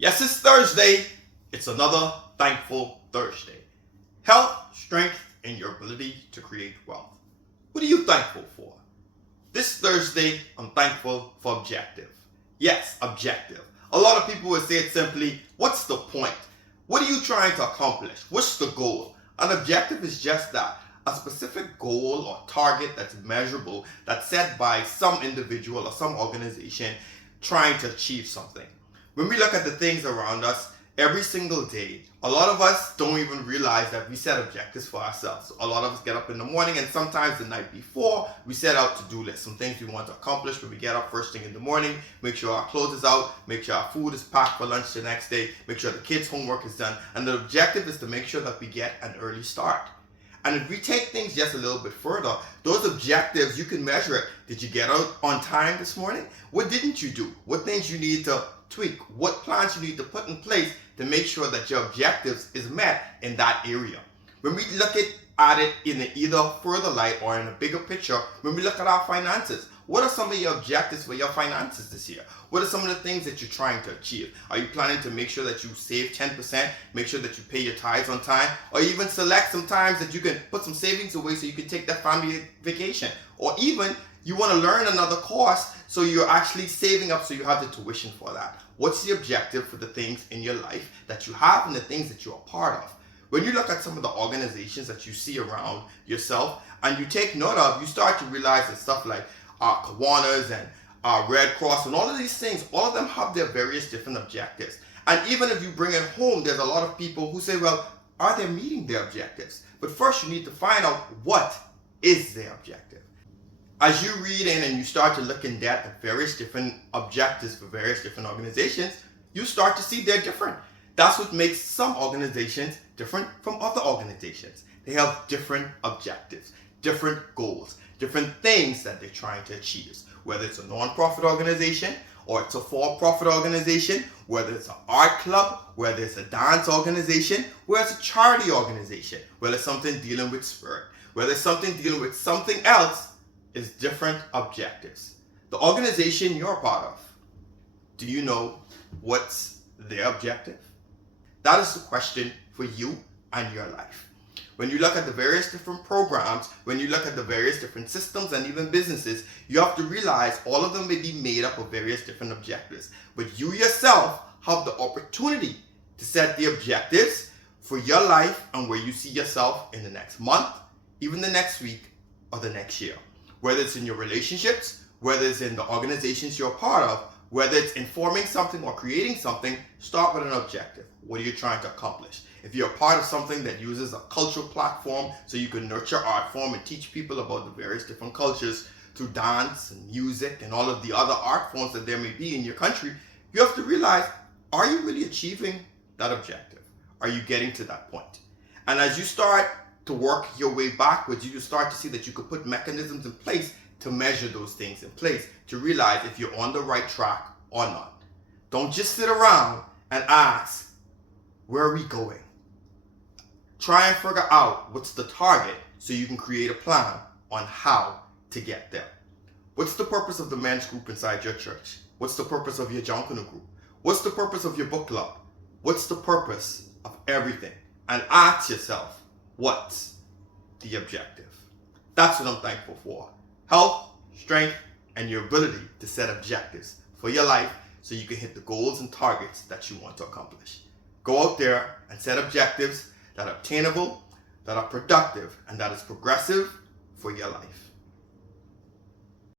Yes, it's Thursday. It's another thankful Thursday. Health, strength, and your ability to create wealth. What are you thankful for? This Thursday, I'm thankful for objective. Yes, objective. A lot of people would say it simply, what's the point? What are you trying to accomplish? What's the goal? An objective is just that. A specific goal or target that's measurable, that's set by some individual or some organization trying to achieve something. When we look at the things around us every single day, a lot of us don't even realize that we set objectives for ourselves. A lot of us get up in the morning, and sometimes the night before, we set out to-do lists, some things we want to accomplish when we get up first thing in the morning, make sure our clothes is out, make sure our food is packed for lunch the next day, make sure the kids' homework is done, and the objective is to make sure that we get an early start. And if we take things just a little bit further, those objectives, you can measure it. Did you get out on time this morning? What didn't you do? What things you need to tweak? What plans you need to put in place to make sure that your objectives is met in that area? When we look at it in either further light or in a bigger picture, when we look at our finances, what are some of your objectives for your finances this year? What are some of the things that you're trying to achieve? Are you planning to make sure that you save 10%, make sure that you pay your tithes on time, or even select some times that you can put some savings away so you can take that family vacation? Or even you want to learn another course, so you're actually saving up so you have the tuition for that. What's the objective for the things in your life that you have and the things that you're a part of? When you look at some of the organizations that you see around yourself and you take note of, you start to realize that stuff like Kiwanis and Red Cross and all of these things, all of them have their various different objectives. And even if you bring it home, there's a lot of people who say, well, are they meeting their objectives? But first you need to find out what is their objective. As you read in and you start to look in depth at various different objectives for various different organizations, you start to see they're different. That's what makes some organizations different from other organizations. They have different objectives, different goals, different things that they're trying to achieve. Whether it's a non-profit organization or it's a for-profit organization, whether it's an art club, whether it's a dance organization, whether it's a charity organization, whether it's something dealing with spirit, whether it's something dealing with something else, is different objectives. The organization you're a part of, do you know what's their objective? That is the question for you and your life. When you look at the various different programs, when you look at the various different systems and even businesses, you have to realize all of them may be made up of various different objectives. But you yourself have the opportunity to set the objectives for your life and where you see yourself in the next month, even the next week, or the next year. Whether it's in your relationships, whether it's in the organizations you're a part of, whether it's informing something or creating something, start with an objective. What are you trying to accomplish? If you're a part of something that uses a cultural platform so you can nurture art form and teach people about the various different cultures through dance and music and all of the other art forms that there may be in your country, you have to realize, are you really achieving that objective? Are you getting to that point? And as you start to work your way backwards, you start to see that you could put mechanisms in place to measure those things in place, to realize if you're on the right track or not. Don't just sit around and ask, where are we going? Try and figure out what's the target so you can create a plan on how to get there. What's the purpose of the men's group inside your church? What's the purpose of your Junkanoo group? What's the purpose of your book club? What's the purpose of everything? And ask yourself, what's the objective? That's what I'm thankful for. Health, strength, and your ability to set objectives for your life so you can hit the goals and targets that you want to accomplish. Go out there and set objectives that are obtainable, that are productive, and that is progressive for your life.